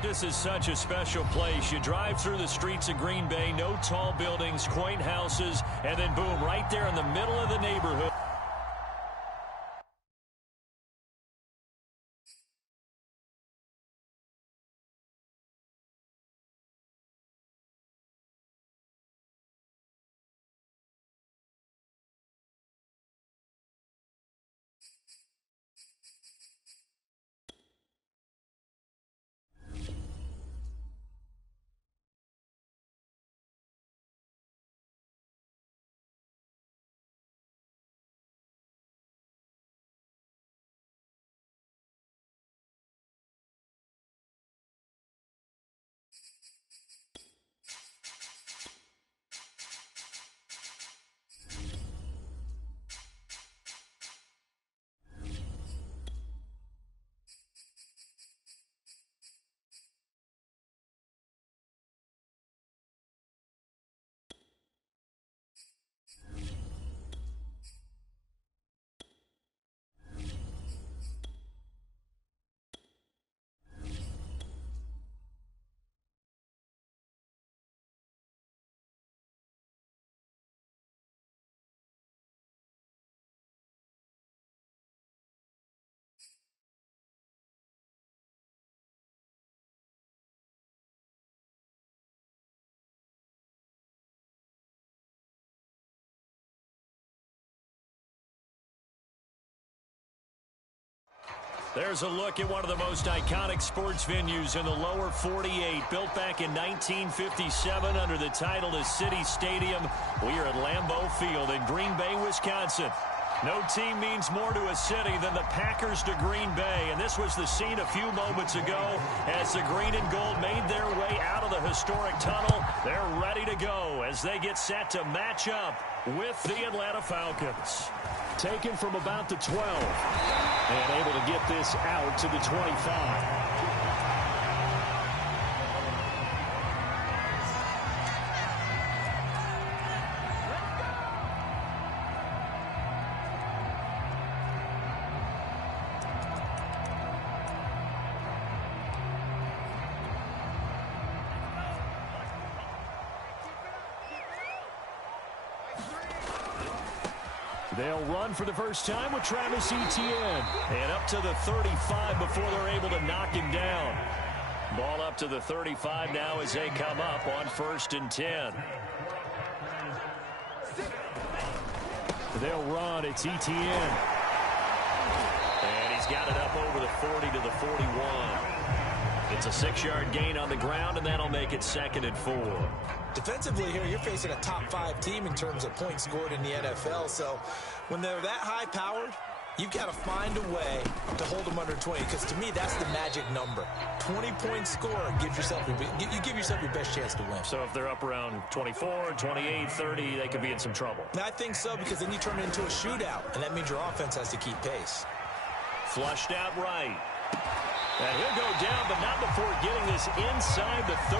This is such a special place. You drive through the streets of Green Bay, no tall buildings, quaint houses, and then boom, right there in the middle of the neighborhood. There's a look at one of the most iconic sports venues in the lower 48, built back in 1957 under the title of City Stadium. We are at Lambeau Field in Green Bay, Wisconsin. No team means more to a city than the Packers to Green Bay, and this was the scene a few moments ago as the green and gold made their way out of the historic tunnel. They're ready to go as they get set to match up with the Atlanta Falcons. Taken from about the 12 and able to get this out to the 25. They'll run for the first time with Travis Etienne. And up to the 35 before they're able to knock him down. Ball up to the 35 now as they come up on 1st and 10. They'll run. It's Etienne. And he's got it up over the 40 to the 41. It's a 6-yard gain on the ground, and that'll make it 2nd and 4. Defensively here, you're facing a top-5 team in terms of points scored in the NFL. So when they're that high-powered, you've got to find a way to hold them under 20. Because to me, that's the magic number. 20-point score gives yourself you give yourself your best chance to win. So if they're up around 24, 28, 30, they could be in some trouble. I think so, because then you turn it into a shootout, and that means your offense has to keep pace. Flushed out right. And he'll go down, but not before getting this inside the 30.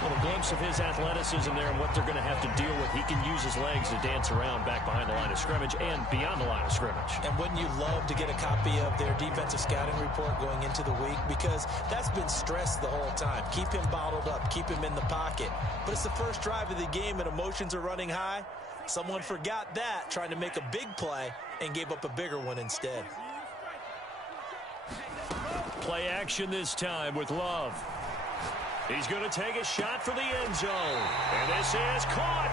Little glimpse of his athleticism there and what they're going to have to deal with. He can use his legs to dance around back behind the line of scrimmage and beyond the line of scrimmage. And wouldn't you love to get a copy of their defensive scouting report going into the week? Because that's been stressed the whole time. Keep him bottled up. Keep him in the pocket. But it's the first drive of the game and emotions are running high. Someone forgot that, trying to make a big play, and gave up a bigger one instead. Play action this time with Love. He's going to take a shot for the end zone. And this is caught.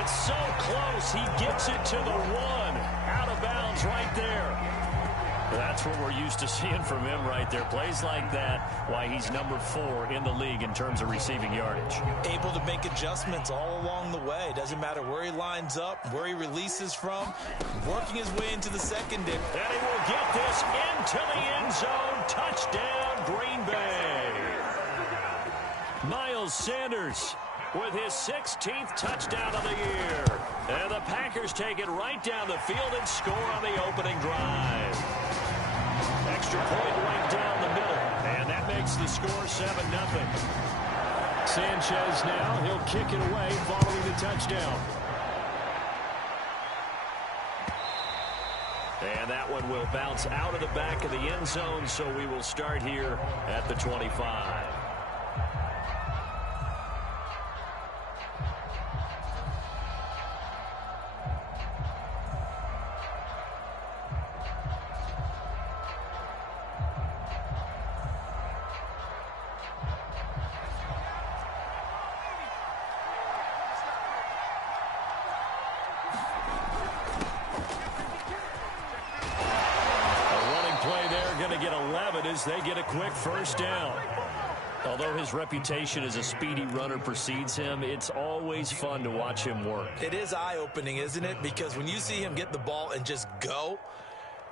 It's so close. He gets it to the 1. Out of bounds right there. That's what we're used to seeing from him right there. Plays like that, why he's number 4 in the league in terms of receiving yardage. Able to make adjustments all along the way. Doesn't matter where he lines up, where he releases from. Working his way into the secondary. And he will get this into the end zone. Touchdown, Green Bay. Miles Sanders with his 16th touchdown of the year. And the Packers take it right down the field and score on the opening drive. Extra point right down the middle. And that makes the score 7-0. Sanchez now, he'll kick it away following the touchdown. And that one will bounce out of the back of the end zone, so we will start here at the 25. They get a quick first down. Although his reputation as a speedy runner precedes him, it's always fun to watch him work. It is eye-opening, isn't it? Because when you see him get the ball and just go,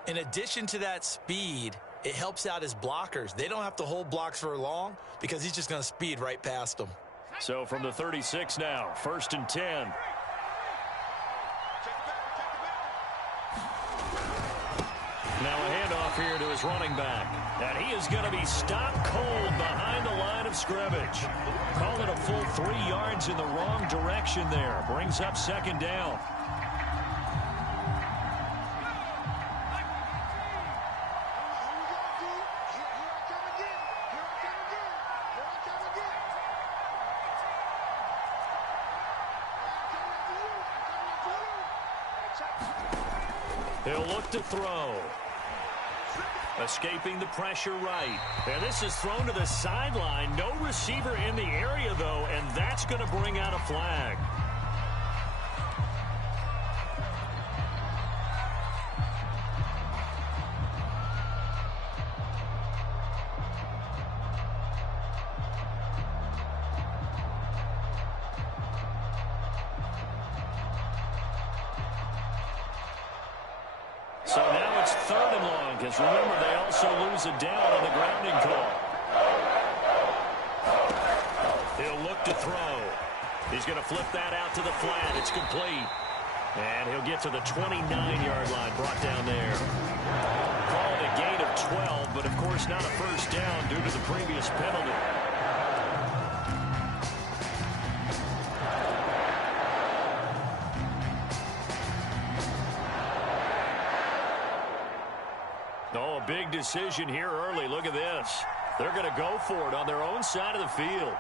in addition to that speed, it helps out his blockers. They don't have to hold blocks for long because he's just going to speed right past them. So from the 36 now, 1st and 10. Now a handoff here to his running back. And he is going to be stopped cold behind the line of scrimmage. Call it a full 3 yards in the wrong direction there. Brings up 2nd down. He'll look to throw. Escaping the pressure right. And this is thrown to the sideline. No receiver in the area, though, and that's going to bring out a flag. So now it's 3rd and long, because remember, they also lose a down on the grounding call. He'll look to throw. He's going to flip that out to the flat. It's complete. And he'll get to the 29-yard line, brought down there. Called a gain of 12, but of course not a first down due to the previous penalty. Oh, a big decision here early. Look at this. They're going to go for it on their own side of the field.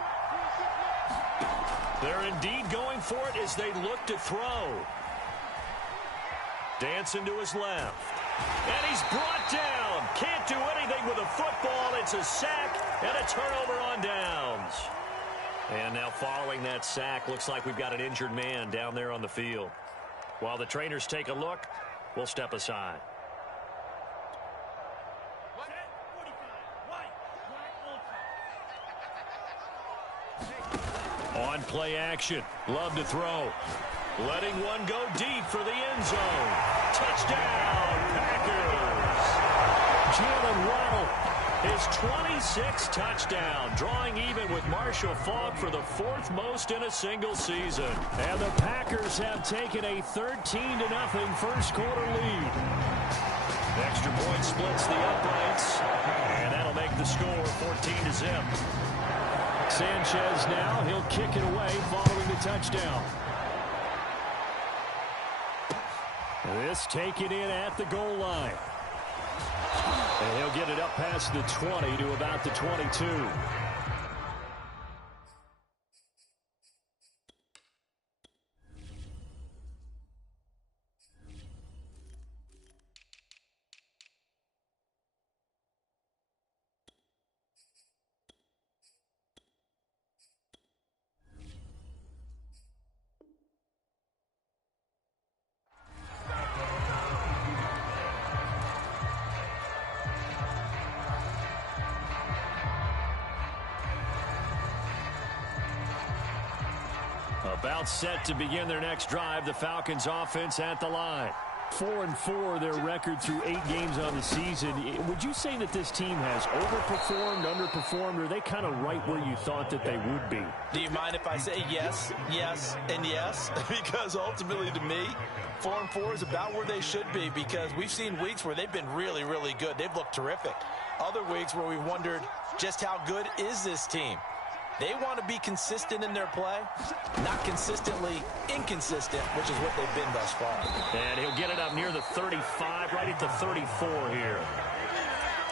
They're indeed going for it as they look to throw. Dancing to his left. And he's brought down. Can't do anything with a football. It's a sack and a turnover on downs. And now following that sack, looks like we've got an injured man down there on the field. While the trainers take a look, we'll step aside. On play action. Love to throw. Letting one go deep for the end zone. Touchdown, Packers. Jalen Waddle, his 26th touchdown, drawing even with Marshall Faulk for the 4th most in a single season. And the Packers have taken a 13-0 first quarter lead. Extra point splits the uprights, and that'll make the score 14-0. Sanchez now, he'll kick it away following the touchdown. This taken in at the goal line. And he'll get it up past the 20 to about the 22. About set to begin their next drive. The Falcons offense at the line. 4-4 their record through 8 games on the season. Would you say that this team has overperformed, underperformed, or are they kind of right where you thought that they would be? Do you mind if I say yes, yes, and yes? Because ultimately to me, 4-4 is about where they should be, because we've seen weeks where they've been really, really good. They've looked terrific. Other weeks where we wondered just how good is this team. They want to be consistent in their play, not consistently inconsistent, which is what they've been thus far. And he'll get it up near the 35, right at the 34 here.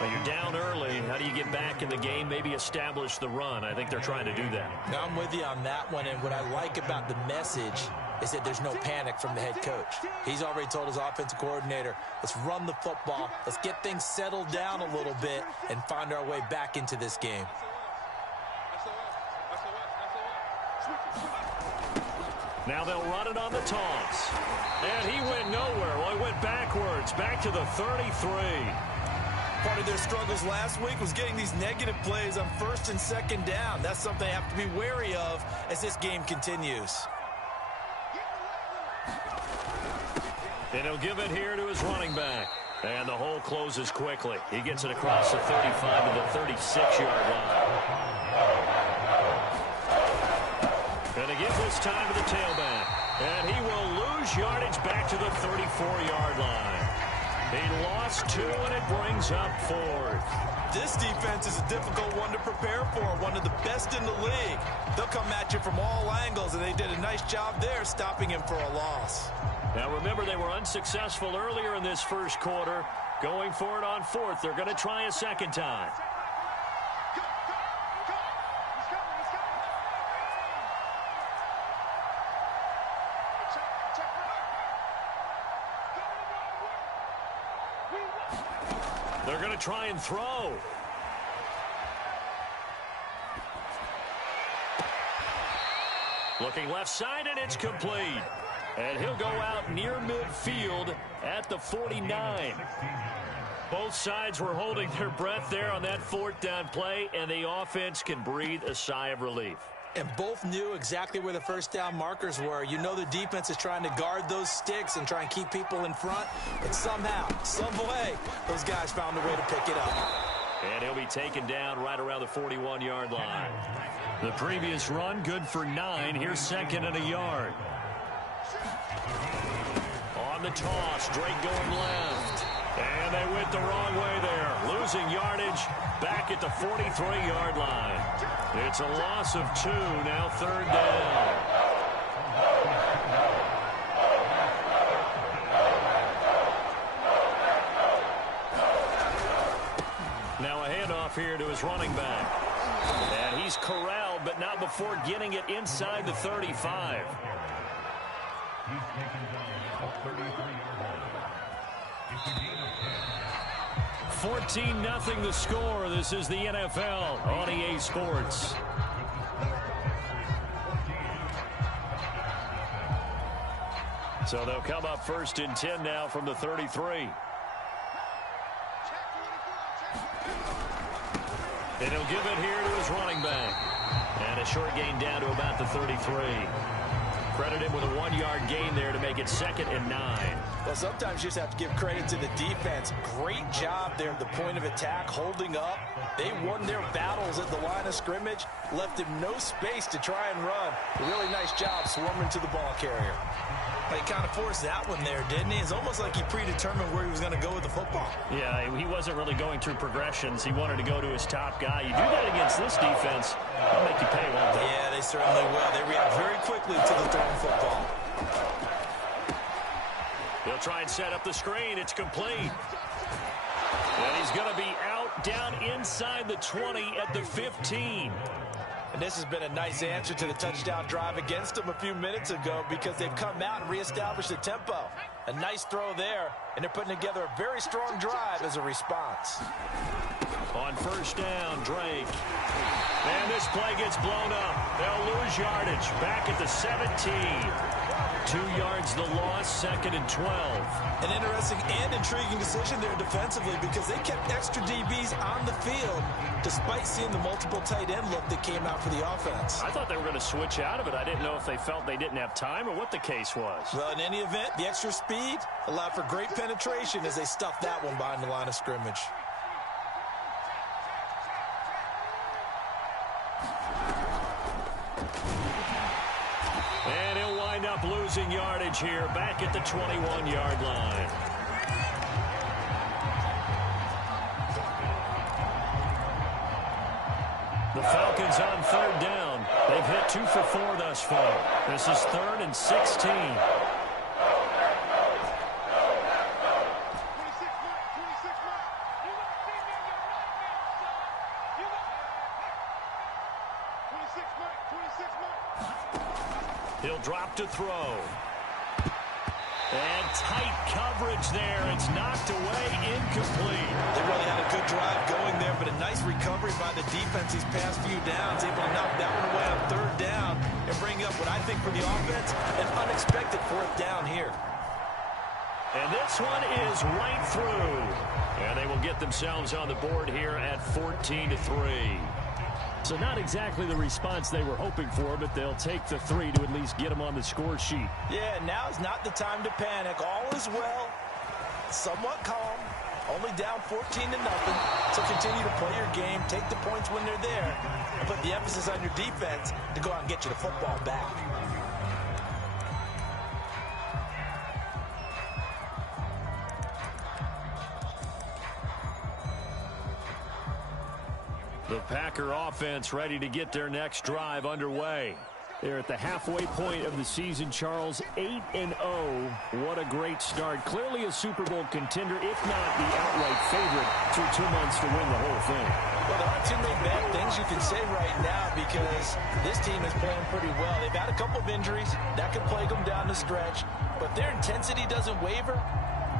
Well, you're down early. How do you get back in the game, maybe establish the run? I think they're trying to do that. Now, I'm with you on that one, and what I like about the message is that there's no panic from the head coach. He's already told his offensive coordinator, let's run the football, let's get things settled down a little bit and find our way back into this game. Now they'll run it on the toss. And he went nowhere. Well, he went backwards, back to the 33. Part of their struggles last week was getting these negative plays on first and second down. That's something they have to be wary of as this game continues. And he'll give it here to his running back. And the hole closes quickly. He gets it across the 35 to the 36-yard line. And they give this time to the tailback. And he will lose yardage back to the 34-yard line. He lost 2, and it brings up 4th. This defense is a difficult one to prepare for, one of the best in the league. They'll come at you from all angles, and they did a nice job there stopping him for a loss. Now, remember, they were unsuccessful earlier in this first quarter. Going for it on 4th. They're going to try a second time. They're going to try and throw. Looking left side, and it's complete. And he'll go out near midfield at the 49. Both sides were holding their breath there on that 4th down play, and the offense can breathe a sigh of relief. And both knew exactly where the first down markers were. You know the defense is trying to guard those sticks and try and keep people in front. But somehow, some way, those guys found a way to pick it up. And he'll be taken down right around the 41-yard line. The previous run, good for 9. Here's 2nd and a yard. On the toss, Drake going left. And they went the wrong way there. Losing yardage back at the 43-yard line. It's a loss of 2, now 3rd down. Now a handoff here to his running back. And he's corralled, but not before getting it inside the 35. 14-0 the score. This is the NFL on EA Sports. So they'll come up 1st and 10 now from the 33. And he'll give it here to his running back. And a short gain down to about the 33. Credit him with a 1-yard gain there to make it 2nd and 9. Well, sometimes you just have to give credit to the defense. Great job there at the point of attack, holding up. They won their battles at the line of scrimmage, left him no space to try and run. A really nice job swarming to the ball carrier. He kind of forced that one there, didn't he? It's almost like he predetermined where he was going to go with the football. Yeah, he wasn't really going through progressions. He wanted to go to his top guy. You do that against this defense, they'll make you pay, won't they? Yeah, they certainly will. They react very quickly to the thrown football. They'll try and set up the screen. It's complete. And he's going to be out down inside the 20 at the 15. And this has been a nice answer to the touchdown drive against them a few minutes ago because they've come out and reestablished the tempo. A nice throw there, and they're putting together a very strong drive as a response. On 1st down, Drake. And this play gets blown up. They'll lose yardage back at the 17. 2 yards the loss, 2nd and 12. An interesting and intriguing decision there defensively because they kept extra DBs on the field despite seeing the multiple tight end look that came out for the offense. I thought they were going to switch out of it. I didn't know if they felt they didn't have time or what the case was. Well, in any event, the extra speed allowed for great penetration as they stuffed that one behind the line of scrimmage. And he'll wind up losing yardage here back at the 21-yard line. The Falcons on third down. They've hit 2 for 4 thus far. This is 3rd and 16. He'll drop to throw. And tight coverage there. It's knocked away, incomplete. They really had a good drive going there, but a nice recovery by the defense these past few downs, able to knock that one away on third down and bring up what I think for the offense, an unexpected 4th down here. And this one is right through. And they will get themselves on the board here at 14-3. So not exactly the response they were hoping for, but they'll take the 3 to at least get them on the score sheet. Yeah, now is not the time to panic. All is well, somewhat calm, only down 14-0. So continue to play your game, take the points when they're there, and put the emphasis on your defense to go out and get you the football back. The Packer offense ready to get their next drive underway. They're at the halfway point of the season, Charles, 8-0. What a great start. Clearly a Super Bowl contender, if not the outright favorite, through 2 months to win the whole thing. Well, there aren't too many bad things you can say right now because this team is playing pretty well. They've had a couple of injuries. That could plague them down the stretch. But their intensity doesn't waver.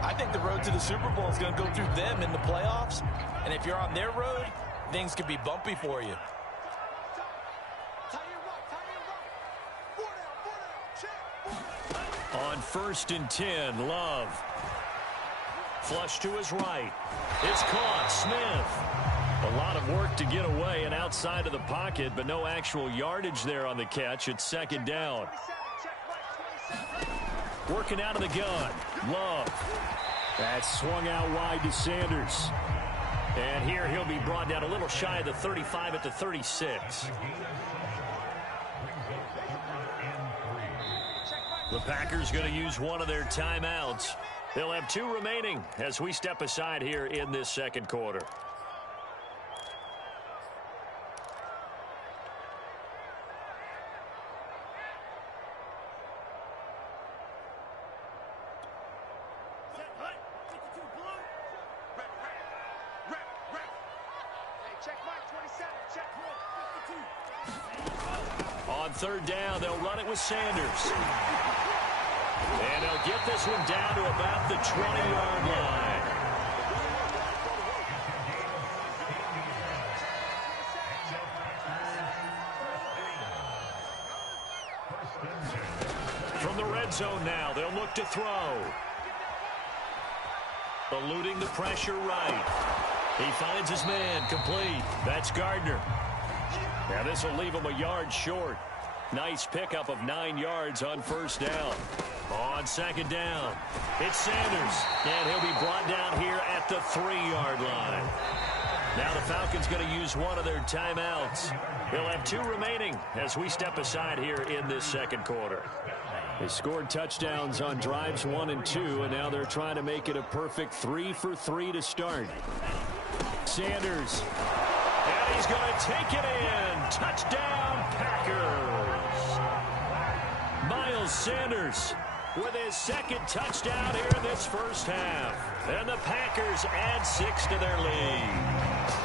I think the road to the Super Bowl is going to go through them in the playoffs. And if you're on their road, things could be bumpy for you. On 1st and 10, Love. Flush to his right. It's caught. Smith. A lot of work to get away and outside of the pocket, but no actual yardage there on the catch. It's 2nd down. Working out of the gun. Love. That's swung out wide to Sanders. And here he'll be brought down a little shy of the 35 at the 36. The Packers going to use one of their timeouts. They'll have 2 remaining as we step aside here in this 2nd quarter. On 3rd down, they'll run it with Sanders. And they'll get this one down to about the 20-yard line. From the red zone now, they'll look to throw. Eluding the pressure right. He finds his man, complete. That's Gardner. Now this will leave him a yard short. Nice pickup of 9 yards on 1st down. On 2nd down, it's Sanders. And he'll be brought down here at the 3-yard line. Now the Falcons going to use one of their timeouts. They'll have 2 remaining as we step aside here in this 2nd quarter. They scored touchdowns on drives 1 and 2, and now they're trying to make it a perfect 3 for 3 to start. Sanders. And he's going to take it in. Touchdown, Packers. Miles Sanders with his 2nd touchdown here in this 1st half. And the Packers add 6 to their lead.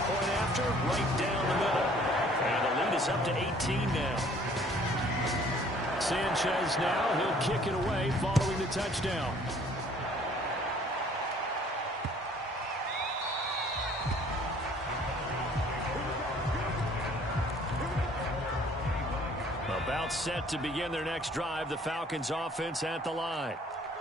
Point after, right down the middle. And the lead is up to 18 now. Sanchez now, he'll kick it away following the touchdown. About set to begin their next drive, the Falcons offense at the line.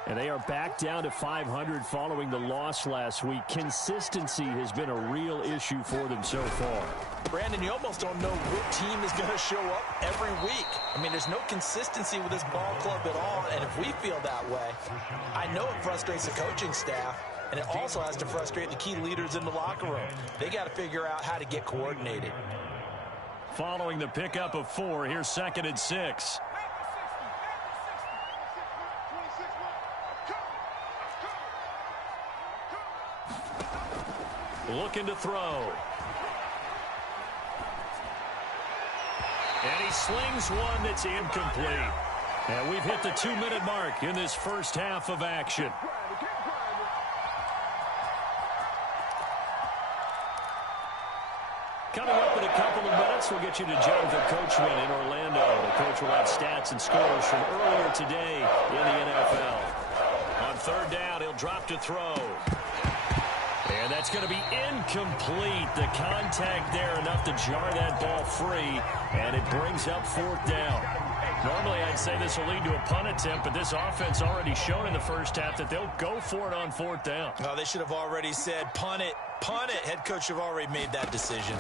And they are back down to 500 following the loss last week. Consistency has been a real issue for them so far. Brandon, you almost don't know what team is going to show up every week. I mean, there's no consistency with this ball club at all, and if we feel that way, I know it frustrates the coaching staff, and it also has to frustrate the key leaders in the locker room. They got to figure out how to get coordinated. Following the pickup of 4, here's 2nd and 6. Looking to throw. And he slings one that's incomplete. And we've hit the 2-minute mark in this first half of action. Coming up in a couple of minutes, we'll get you to Jonathan Coachman in Orlando. The coach will have stats and scores from earlier today in the NFL. On third down, he'll drop to throw. And that's going to be incomplete. The contact there enough to jar that ball free, and it brings up fourth down. Normally, I'd say this will lead to a punt attempt, but this offense already shown in the first half that they'll go for it on fourth down. Oh, they should have already said, punt it, punt it. Head coach have already made that decision.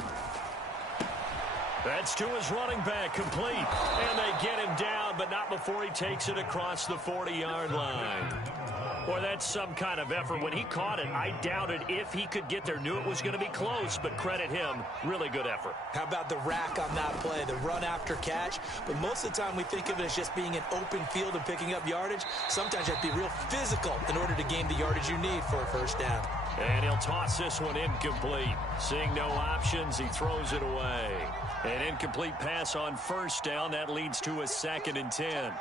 That's to his running back, complete. And they get him down, but not before he takes it across the 40-yard line. Boy, that's some kind of effort. When he caught it, I doubted if he could get there. Knew it was going to be close, but credit him. Really good effort. How about the rack on that play, the run after catch? But most of the time we think of it as just being an open field and picking up yardage. Sometimes you have to be real physical in order to gain the yardage you need for a first down. And he'll toss this one incomplete. Seeing no options, he throws it away. An incomplete pass on first down. That leads to a 2nd and 10.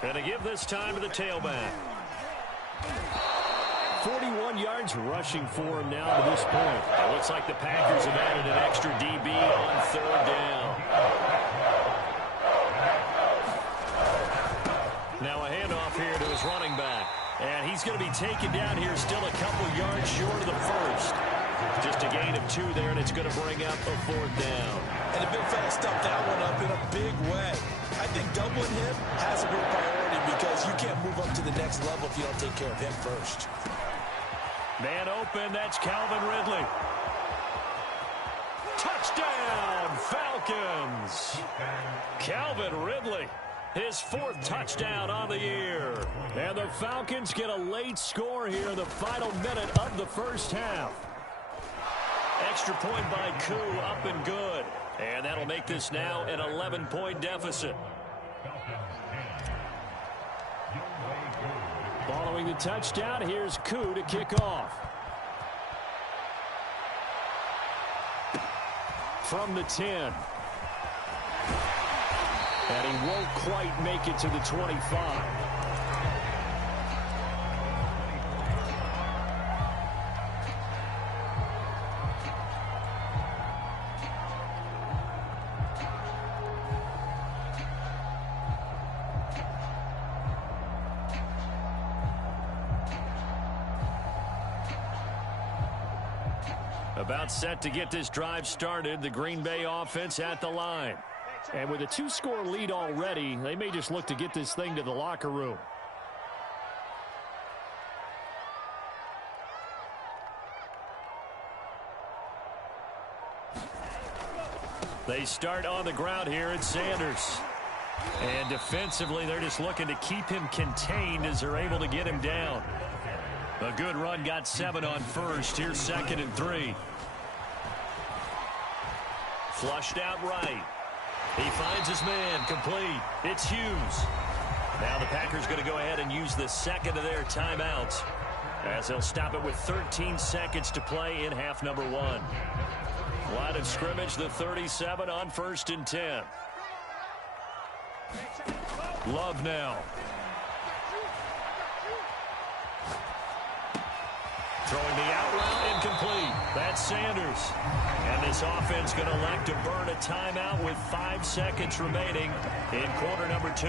And to give this time to the tailback. 41 yards rushing for him now to this point. It looks like the Packers have added an extra DB on third down. Now a handoff here to his running back. And he's going to be taken down here still a couple yards short of the first. Just a gain of 2 there, and it's going to bring up a fourth down. And the big fella stuffed that one up in a big way. I think doubling him has a real priority because you can't move up to the next level if you don't take care of him first. Man open, that's Calvin Ridley. Touchdown, Falcons! Calvin Ridley, his 4th touchdown on the year. And the Falcons get a late score here in the final minute of the first half. Extra point by Koo, up and good. And that'll make this now an 11-point deficit. Following the touchdown, here's Koo to kick off. From the 10. And he won't quite make it to the 25. About set to get this drive started. The Green Bay offense at the line. And with a 2-score lead already, they may just look to get this thing to the locker room. They start on the ground here at Sanders. And defensively, they're just looking to keep him contained as they're able to get him down. A good run, got 7 on first. Here's 2nd and 3. Flushed out right. He finds his man, complete. It's Hughes. Now the Packers going to go ahead and use the 2nd of their timeouts as they'll stop it with 13 seconds to play in half number 1. Line of scrimmage, the 37 on 1st and 10. Love now. Throwing the out route, incomplete. That's Sanders. And this offense going to elect to burn a timeout with 5 seconds remaining in quarter number 2.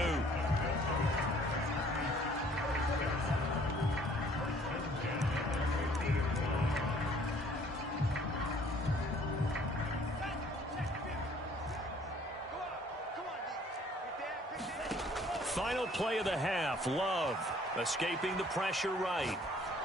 Final play of the half. Love escaping the pressure right.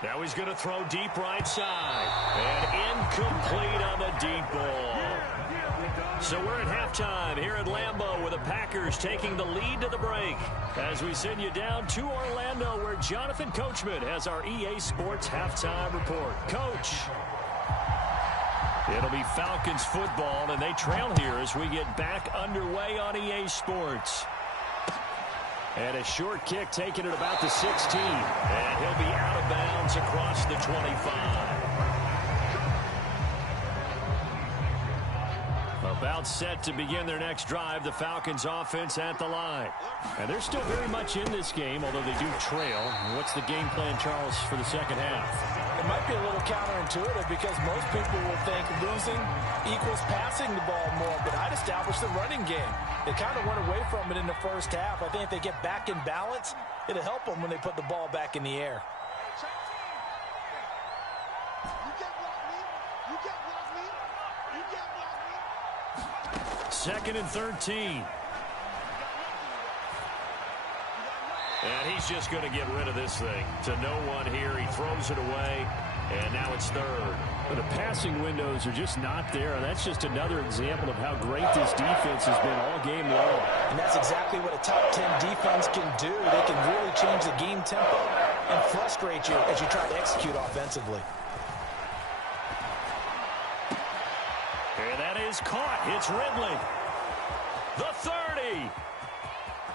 Now he's going to throw deep right side. And incomplete on the deep ball. So we're at halftime here at Lambeau with the Packers taking the lead to the break. As we send you down to Orlando where Jonathan Coachman has our EA Sports halftime report. Coach. It'll be Falcons football, and they trail here as we get back underway on EA Sports. And a short kick taken at about the 16. And he'll be out of bounds across the 25. About set to begin their next drive, the Falcons offense at the line. And they're still very much in this game, although they do trail. What's the game plan, Charles, for the second half? It might be a little counterintuitive because most people will think losing equals passing the ball more, but I'd establish the running game. They kind of went away from it in the first half. I think if they get back in balance, it'll help them when they put the ball back in the air. Second and 13. And he's just going to get rid of this thing. To no one here. He throws it away. And now it's third. But the passing windows are just not there. That's just another example of how great this defense has been all game long. And that's exactly what a top 10 defense can do. They can really change the game tempo and frustrate you as you try to execute offensively. And that is caught. It's Ridley. The 30.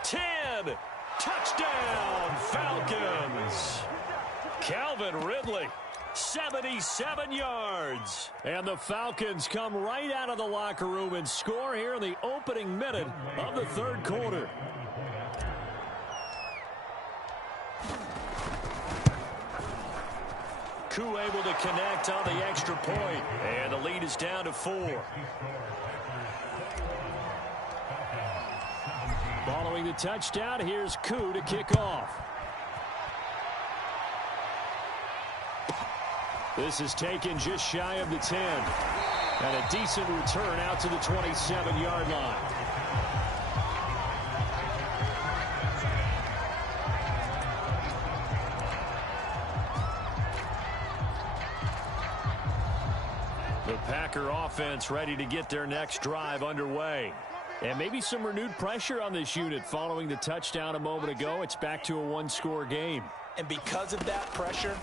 10. Touchdown, Falcons. Calvin Ridley, 77 yards. And the Falcons come right out of the locker room and score here in the opening minute of the third quarter. Koo able to connect on the extra point, and the lead is down to 4. Following the touchdown, here's Koo to kick off. This is taken just shy of the 10. And a decent return out to the 27-yard line. The Packer offense ready to get their next drive underway. And maybe some renewed pressure on this unit following the touchdown a moment ago. It's back to a one-score game. And because of that pressure,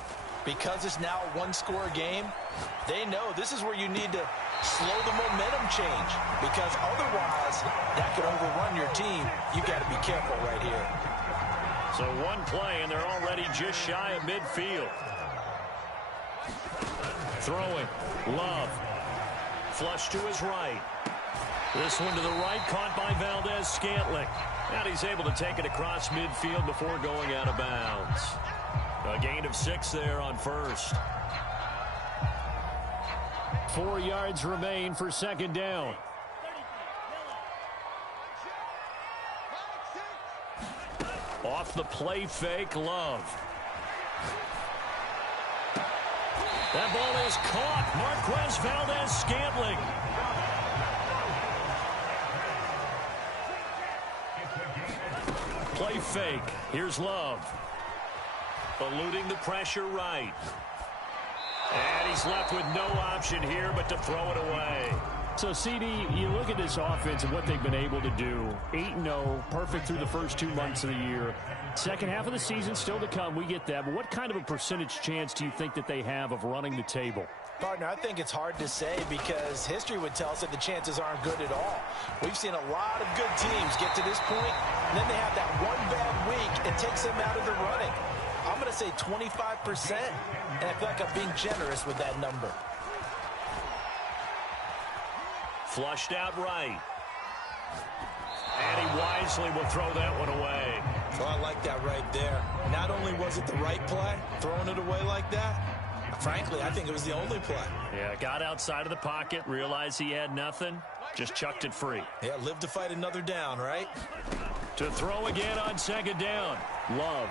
because it's now a one-score game, they know this is where you need to slow the momentum change, because otherwise that could overrun your team. You got to be careful right here. So one play, and they're already just shy of midfield. Throwing. Love. Flush to his right. This one to the right, caught by Valdez-Scantling. And he's able to take it across midfield before going out of bounds. A gain of 6 there on first. 4 yards remain for second down. Off the play fake, Love. That ball is caught. Marquez Valdez-Scantling. Play fake. Here's Love. Eluding the pressure right. And he's left with no option here but to throw it away. So, CD, you look at this offense and what they've been able to do. 8-0, perfect through the first 2 months of the year. Second half of the season still to come. We get that. But what kind of a percentage chance do you think that they have of running the table? Partner, I think it's hard to say because history would tell us that the chances aren't good at all. We've seen a lot of good teams get to this point, and then they have that one bad week and takes them out of the running. I'm going to say 25%, and I feel like I'm being generous with that number. Flushed out right. And he wisely will throw that one away. Oh, I like that right there. Not only was it the right play, throwing it away like that, frankly, I think it was the only play. Yeah, got outside of the pocket, realized he had nothing, just chucked it free. Yeah, live to fight another down, right? To throw again on second down. Love.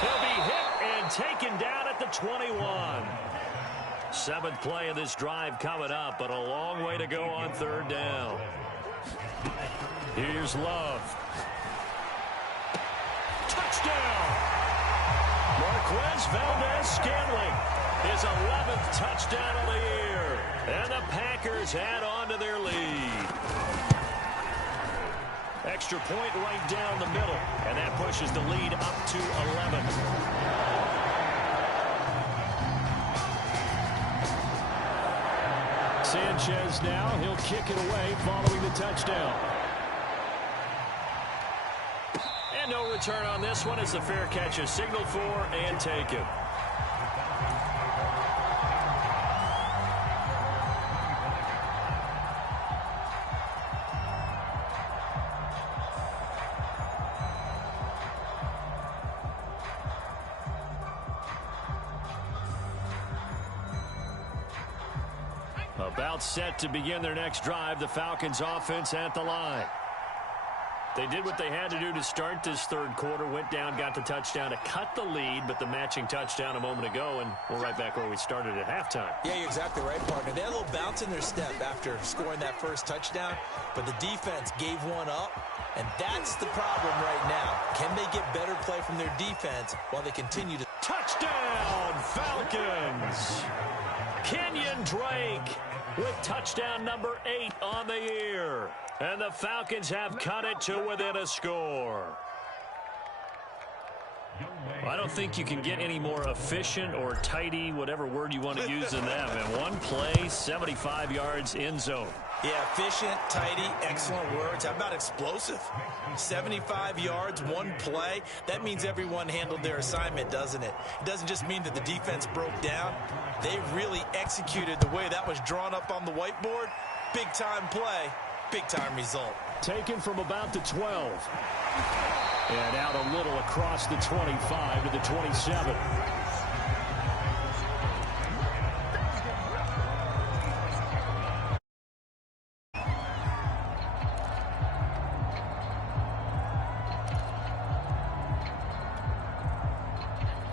He'll be hit and taken down at the 21. 7th play of this drive coming up, but a long way to go on third down. Here's Love. Touchdown! Marquez Valdez-Scantling, his 11th touchdown of the year. And the Packers add on to their lead. Extra point right down the middle, and that pushes the lead up to 11. Sanchez now, he'll kick it away following the touchdown. And no return on this one as the fair catch is signaled for and taken. About set to begin their next drive, the Falcons offense at the line. They did what they had to do to start this third quarter, went down, got the touchdown to cut the lead, but the matching touchdown a moment ago, and we're right back where we started at halftime. Yeah, you're exactly right, partner. They had a little bounce in their step after scoring that first touchdown, but the defense gave one up, and that's the problem right now. Can they get better play from their defense while they continue to... Touchdown, Falcons! Kenyon Drake with touchdown number 8 on the year. And the Falcons have cut it to within a score. Well, I don't think you can get any more efficient or tidy, whatever word you want to use than them. And one play, 75 yards in zone. Yeah, efficient, tidy, excellent words. How about explosive? 75 yards, one play. That means everyone handled their assignment, doesn't it? It doesn't just mean that the defense broke down. They really executed the way that was drawn up on the whiteboard. Big-time play, big-time result. Taken from about the 12. And out a little across the 25 to the 27.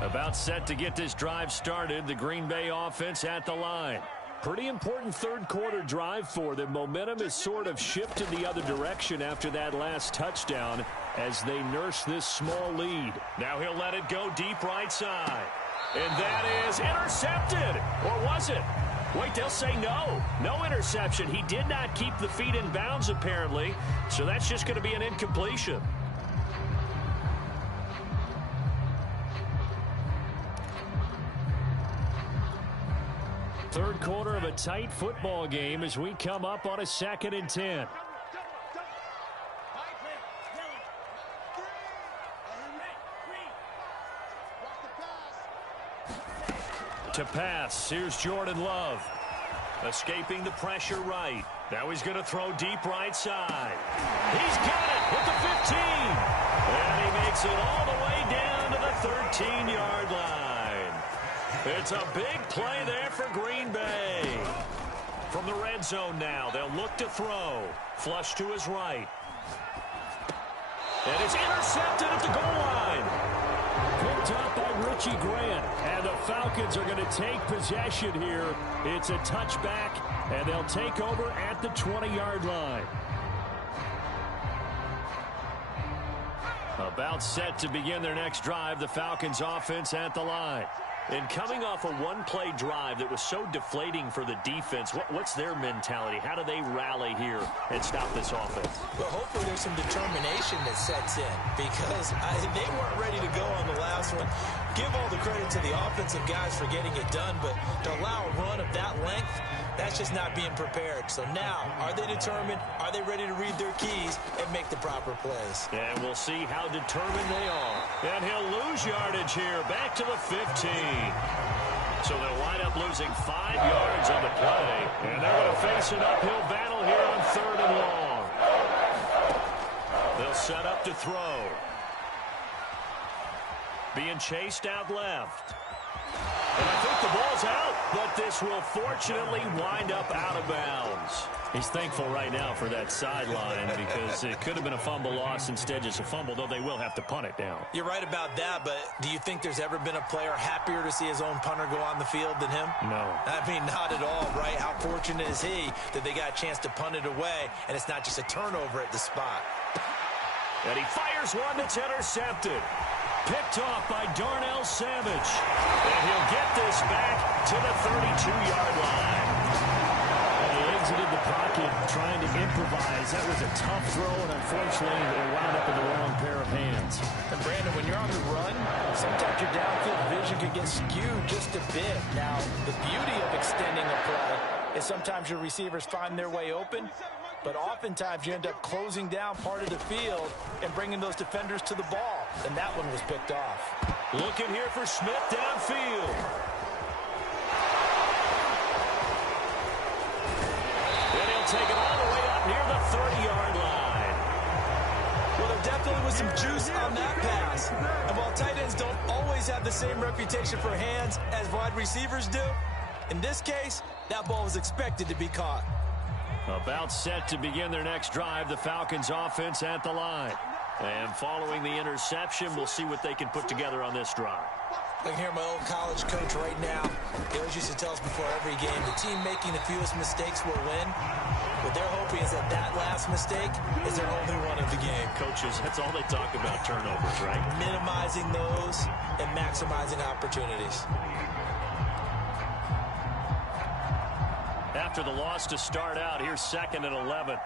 About set to get this drive started, the Green Bay offense at the line. Pretty important third quarter drive for them. Momentum is sort of shifted the other direction after that last touchdown as they nurse this small lead. Now he'll let it go deep right side. And that is intercepted. Or was it? Wait, they'll say no. No interception. He did not keep the feet in bounds apparently. So that's just going to be an incompletion. Third quarter of a tight football game as we come up on a 2nd and 10. To pass, here's Jordan Love. Escaping the pressure right. Now he's going to throw deep right side. He's got it with the 15. And he makes it all the way down to the 13-yard line. It's a big play there for Green Bay. From the red zone now, they'll look to throw. Flush to his right. And it's intercepted at the goal line. Picked up by Richie Grant. And the Falcons are going to take possession here. It's a touchback, and they'll take over at the 20-yard line. About set to begin their next drive, the Falcons offense at the line. And coming off a one-play drive that was so deflating for the defense, what's their mentality? How do they rally here and stop this offense? Well, hopefully there's some determination that sets in because they weren't ready to go on the last one. Give all the credit to the offensive guys for getting it done, but to allow a run of that length, that's just not being prepared. So now, are they determined? Are they ready to read their keys and make the proper plays? And we'll see how determined they are. And he'll lose yardage here, back to the 15. So they'll wind up losing 5 yards on the play. And they're going to face an uphill battle here on 3rd and long. They'll set up to throw. Being chased out left. And I think the ball's out, but this will fortunately wind up out of bounds. He's thankful right now for that sideline because it could have been a fumble loss, instead just a fumble, though they will have to punt it down. You're right about that, but do you think there's ever been a player happier to see his own punter go on the field than him? No. I mean, not at all, right? How fortunate is he that they got a chance to punt it away, and it's not just a turnover at the spot. And he fires one that's intercepted. Picked off by Darnell Savage. And he'll get this back to the 32-yard line. And he exited the pocket trying to improvise. That was a tough throw, and unfortunately, it wound up in the wrong pair of hands. And Brandon, when you're on the run, sometimes your downfield vision can get skewed just a bit. Now, the beauty of extending a play is sometimes your receivers find their way open, but oftentimes you end up closing down part of the field and bringing those defenders to the ball. And that one was picked off. Looking here for Smith downfield. And he'll take it all the way up near the 30-yard line. Well, there definitely was some juice on that pass. And while tight ends don't always have the same reputation for hands as wide receivers do, in this case, That ball was expected to be caught. About set to begin their next drive, the Falcons offense at the line. And following the interception, we'll see what they can put together on this drive. I can hear my old college coach right now. He always used to tell us before every game, the team making the fewest mistakes will win. What they're hoping is that that last mistake is their only one of the game. Coaches, that's all they talk about, turnovers, right? Minimizing those and maximizing opportunities. After the loss to start out, here's 2nd and 11.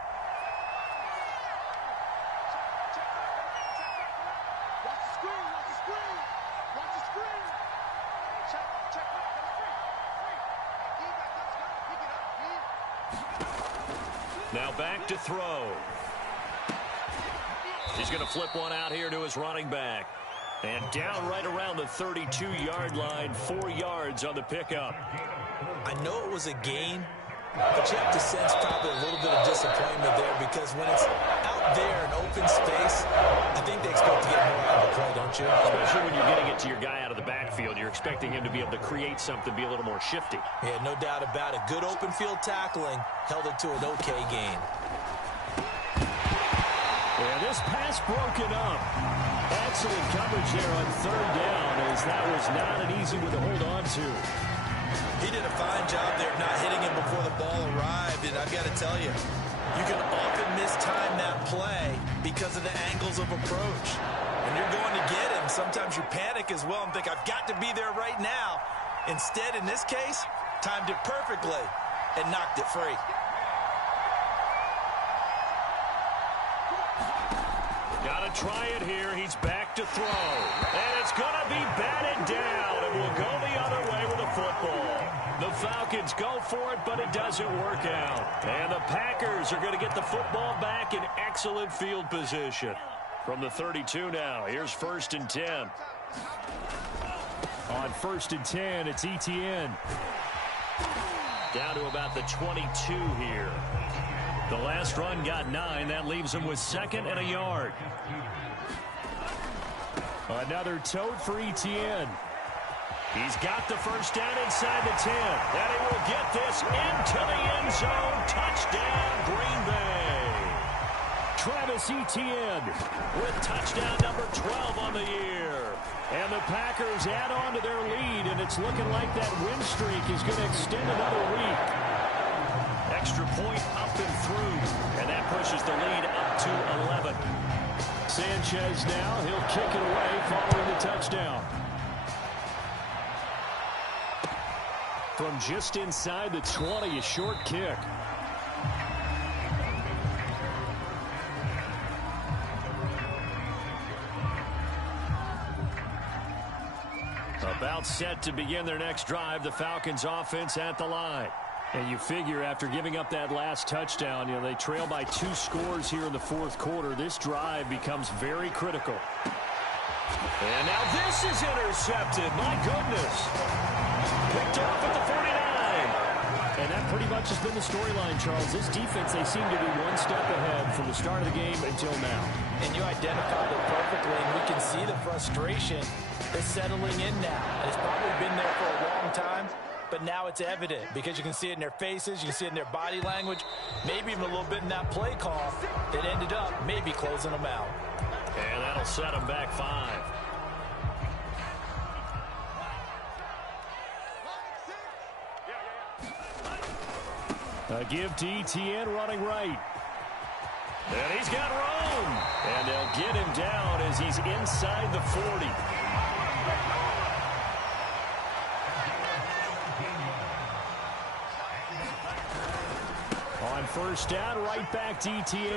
Now back to throw. He's going to flip one out here to his running back. And down right around the 32-yard line, 4 yards on the pickup. I know it was a gain, but you have to sense probably a little bit of disappointment there because when it's out there in open space, I think they expect to get more out of the play, don't you? Especially when you're getting it to your guy out of the backfield. You're expecting him to be able to create something, be a little more shifty. Yeah, no doubt about it. Good open field tackling held it to an okay gain. Yeah, this pass broken up. Excellent coverage there on 3rd down, as that was not an easy one to hold on to. He did a fine job there of not hitting him before the ball arrived, and I've got to tell you, you can often mistime that play because of the angles of approach. When you're going to get him, sometimes you panic as well and think, I've got to be there right now. Instead, in this case, timed it perfectly and knocked it free. Got to try it here. He's back to throw. And it's going to be batted down, and we'll go the other way with the football. The Falcons go for it, but it doesn't work out. And the Packers are going to get the football back in excellent field position. From the 32 now, here's 1st and 10. On 1st and 10, it's Etienne. Down to about the 22 here. The last run got 9. That leaves him with 2nd and a yard. Another tote for Etienne. He's got the first down inside the 10. And he will get this into the end zone. Touchdown, Green Bay. Travis Etienne with touchdown number 12 on the year. And the Packers add on to their lead, and it's looking like that win streak is going to extend another week. Extra point up and through, and that pushes the lead up to 11. Sanchez now, he'll kick it away following the touchdown. From just inside the 20, a short kick. About set to begin their next drive, the Falcons offense at the line. And you figure after giving up that last touchdown, they trail by 2 scores here in the 4th quarter. This drive becomes very critical. And now this is intercepted. My goodness. Picked off at the 49. And that pretty much has been the storyline, Charles. This defense, they seem to be one step ahead from the start of the game until now. And you identified it perfectly, and we can see the frustration is settling in now. And it's probably been there for a long time, but now it's evident because you can see it in their faces, you can see it in their body language, maybe even a little bit in that play call that ended up maybe closing them out. And that'll set them back 5. A give to Etienne running right. And he's got room. And they'll get him down as he's inside the 40. On 1st down, right back to Etienne.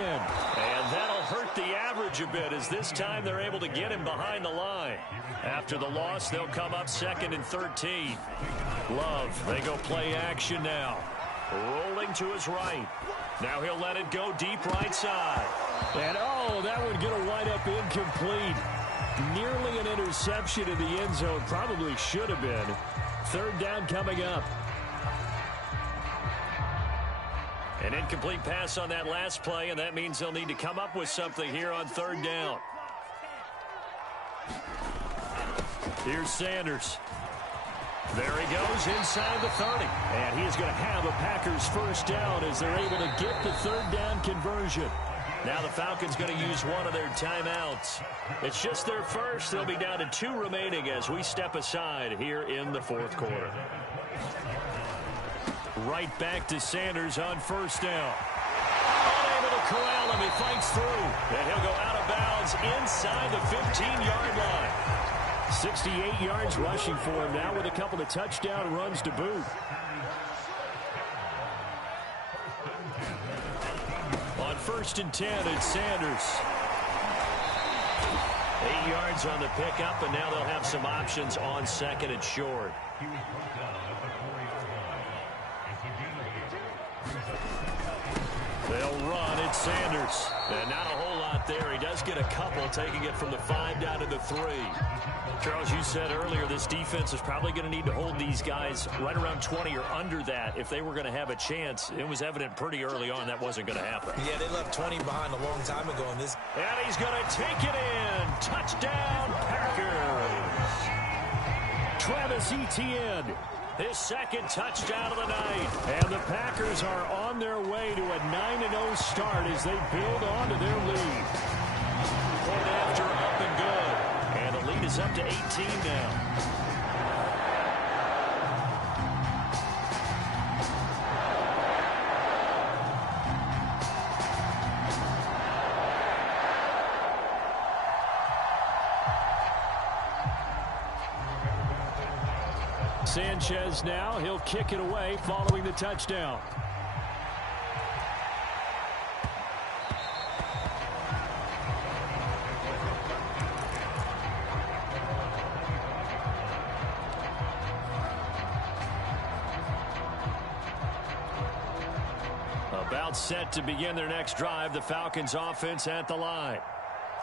And that'll hurt the average a bit as this time they're able to get him behind the line. After the loss, they'll come up 2nd and 13. Love, they go play action now. Rolling to his right. Now he'll let it go deep right side. And that one going to wind up incomplete. Nearly an interception in the end zone. Probably should have been. 3rd down coming up. An incomplete pass on that last play, and that means they'll need to come up with something here on 3rd down. Here's Sanders. There he goes inside the 30. And he is going to have a Packers first down as they're able to get the third down conversion. Now the Falcons going to use one of their timeouts. It's just their first. They'll be down to 2 remaining as we step aside here in the fourth quarter. Right back to Sanders on first down. Unable to corral him. He fights through. And he'll go out of bounds inside the 15-yard line. 68 yards rushing for him now with a couple of touchdown runs to boot. On 1st and 10, it's Sanders. 8 yards on the pickup, and now they'll have some options on 2nd and short. They'll run. It's Sanders. And not a whole lot there. He does get a couple, taking it from the 5 down to the 3. Charles, you said earlier this defense is probably going to need to hold these guys right around 20 or under that if they were going to have a chance. It was evident pretty early on that wasn't going to happen. Yeah, they left 20 behind a long time ago in this. And he's going to take it in. Touchdown, Packers. Travis Etienne, his 2nd touchdown of the night. And the Packers are on their way to a 9-0 start as they build on to their lead. Point after, up and good. And the lead is up to 18 now. Sanchez now, he'll kick it away following the touchdown. About set to begin their next drive, the Falcons offense at the line.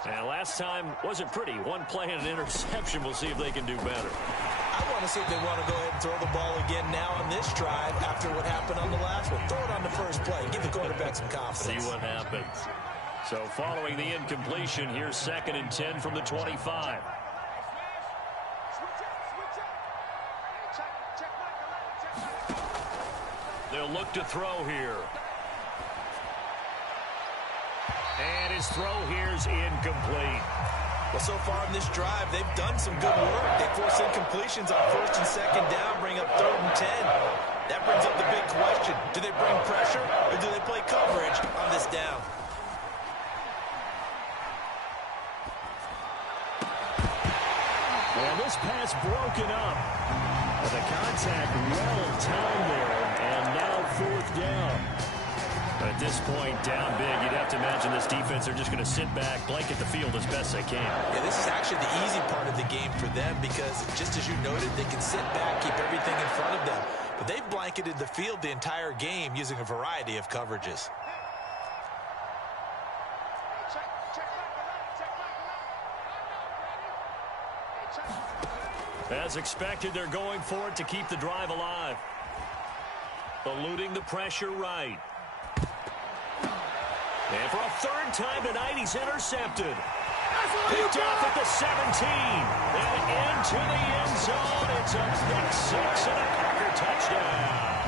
And last time wasn't pretty. One play and an interception. We'll see if they can do better. I want to see if they want to go ahead and throw the ball again now on this drive after what happened on the last one. Throw it on the first play. Give the quarterback some confidence. See what happens. So following the incompletion, here's 2nd and 10 from the 25. They'll look to throw here. And his throw here's incomplete. Well, so far in this drive, they've done some good work. They force incompletions on 1st and 2nd down, bring up 3rd and 10. That brings up the big question. Do they bring pressure or do they play coverage on this down? Well, this pass broken up. The contact well timed there, and now 4th down. At this point, down big, you'd have to imagine this defense, they're just going to sit back, blanket the field as best they can. Yeah, this is actually the easy part of the game for them because, just as you noted, they can sit back, keep everything in front of them. But they've blanketed the field the entire game using a variety of coverages. As expected, they're going for it to keep the drive alive. Eluding the pressure right. And for a 3rd time tonight, he's intercepted. Picked off at the 17. And into the end zone. It's a pick 6 and a Packer touchdown.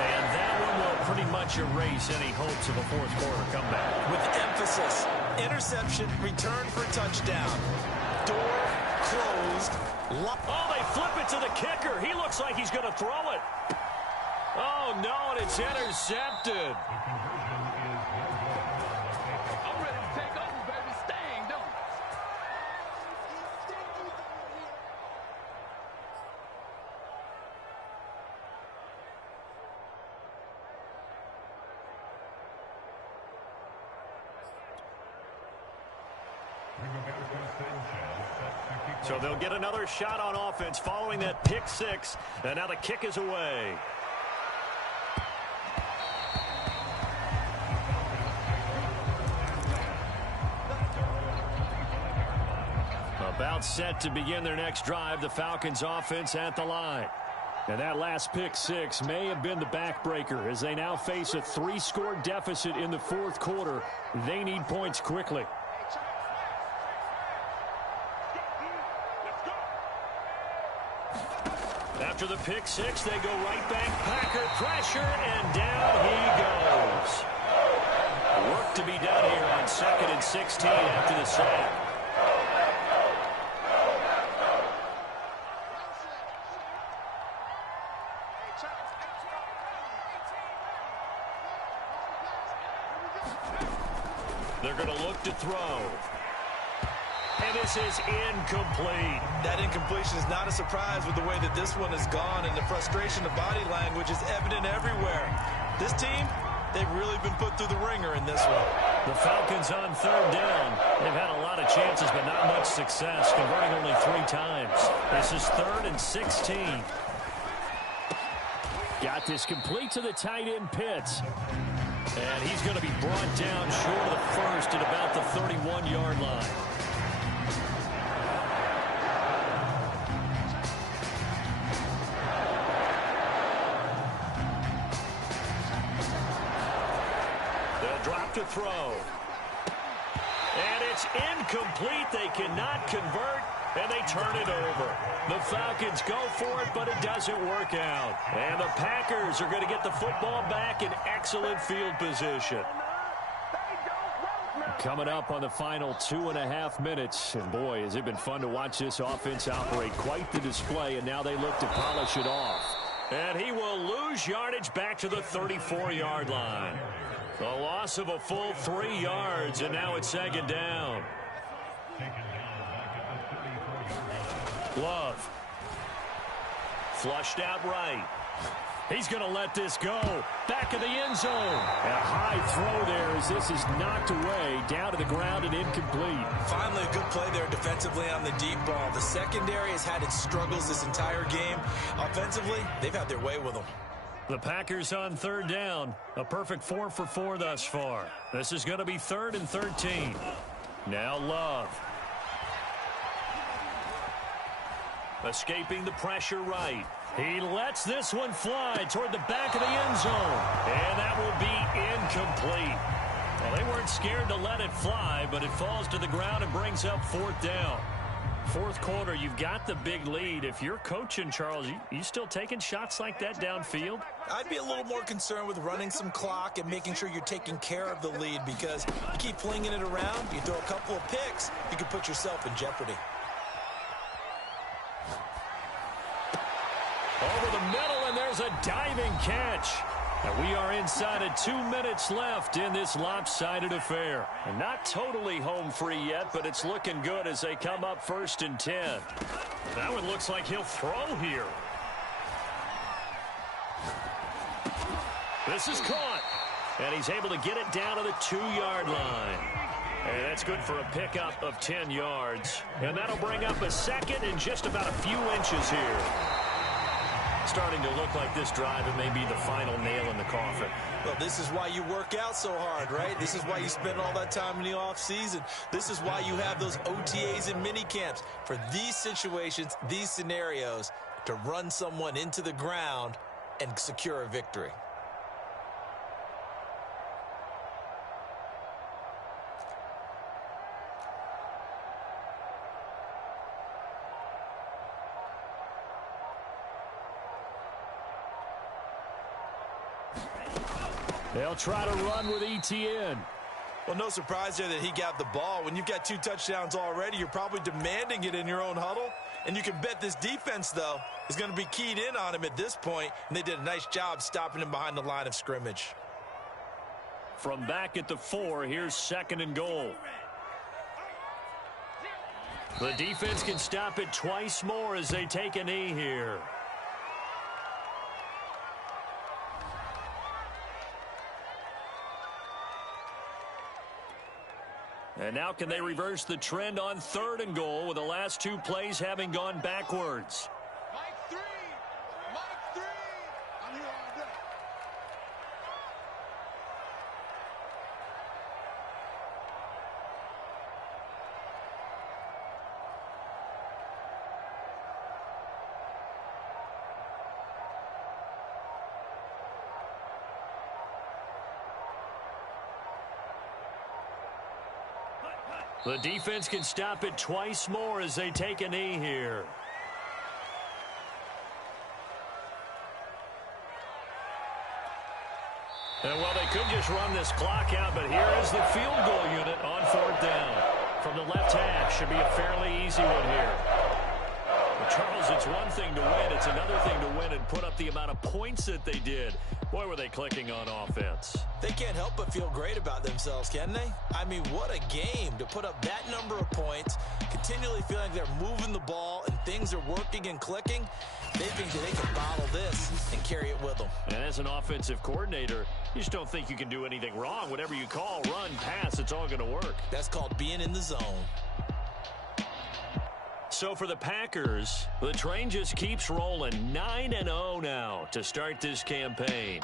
And that one will pretty much erase any hopes of a 4th quarter comeback. With emphasis, interception, return for touchdown. Door closed. Oh, they flip it to the kicker. He looks like he's going to throw it. Oh, no, and it's intercepted. I'm ready to take over, baby. Staying, don't So they'll get another shot on offense following that pick 6. And now the kick is away. About set to begin their next drive, the Falcons offense at the line. And that last pick 6 may have been the backbreaker as they now face a 3-score deficit in the 4th quarter. They need points quickly. After the pick six, they go right back. Packer pressure, and down he goes. Work to be done here on 2nd and 16 after the sack. They're going to look to throw. And this is incomplete. That incompletion is not a surprise with the way that this one has gone, and the frustration of body language is evident everywhere. This team, they've really been put through the ringer in this one. The Falcons on 3rd down. They've had a lot of chances, but not much success, converting only 3 times. This is 3rd and 16. Got this complete to the tight end Pitts. And he's going to be brought down short of the first at about the 31-yard line. They'll drop to throw. And it's incomplete. They cannot convert, and they turn it over. The Falcons go for it, but it doesn't work out. And the Packers are going to get the football back in excellent field position. Coming up on the final 2.5 minutes. And boy, has it been fun to watch this offense operate. Quite the display, and now they look to polish it off. And he will lose yardage back to the 34-yard line. The loss of a full 3 yards, and now it's 2nd down. Love. Flushed out right. He's going to let this go. Back of the end zone. And a high throw there as this is knocked away, down to the ground and incomplete. Finally, a good play there defensively on the deep ball. The secondary has had its struggles this entire game. Offensively, they've had their way with them. The Packers on 3rd down. A perfect 4 for 4 thus far. This is going to be 3rd and 13. Now Love. Escaping the pressure right. He lets this one fly toward the back of the end zone. And that will be incomplete. Well, they weren't scared to let it fly, but it falls to the ground and brings up 4th down. 4th quarter, you've got the big lead. If you're coaching, Charles, you still taking shots like that downfield? I'd be a little more concerned with running some clock and making sure you're taking care of the lead, because you keep flinging it around, you throw a couple of picks, you can put yourself in jeopardy. Over the middle, and there's a diving catch. And we are inside of 2 minutes left in this lopsided affair. And not totally home free yet, but it's looking good as they come up 1st and 10. That one looks like he'll throw here. This is caught. And he's able to get it down to the 2-yard line. And that's good for a pickup of 10 yards. And that'll bring up a 2nd and just about a few inches here. Starting to look like this drive, it may be the final nail in the coffin. Well, this is why you work out so hard, right? This is why you spend all that time in the offseason. This is why you have those OTAs and mini camps for these situations, these scenarios, to run someone into the ground and secure a victory. They'll try to run with ETN. Well, no surprise there that he got the ball. When you've got 2 touchdowns already, you're probably demanding it in your own huddle. And you can bet this defense, though, is going to be keyed in on him at this point. And they did a nice job stopping him behind the line of scrimmage. From back at the 4, here's 2nd and goal. The defense can stop it twice more as they take a knee here. And now can they reverse the trend on 3rd and goal with the last 2 plays having gone backwards? Mike 3. Mike 3. I'm here all day. The defense can stop it twice more as they take a knee here. And, well, they could just run this clock out, but here is the field goal unit on 4th down. From the left hash, should be a fairly easy one here. Well, Charles, it's one thing to win. It's another thing to win and put up the amount of points that they did. Boy, were they clicking on offense. They can't help but feel great about themselves, can they? I mean, what a game to put up that number of points, continually feeling like they're moving the ball and things are working and clicking. They think that they can bottle this and carry it with them. And as an offensive coordinator, you just don't think you can do anything wrong. Whatever you call, run, pass, it's all going to work. That's called being in the zone. So for the Packers, the train just keeps rolling. 9-0 now to start this campaign.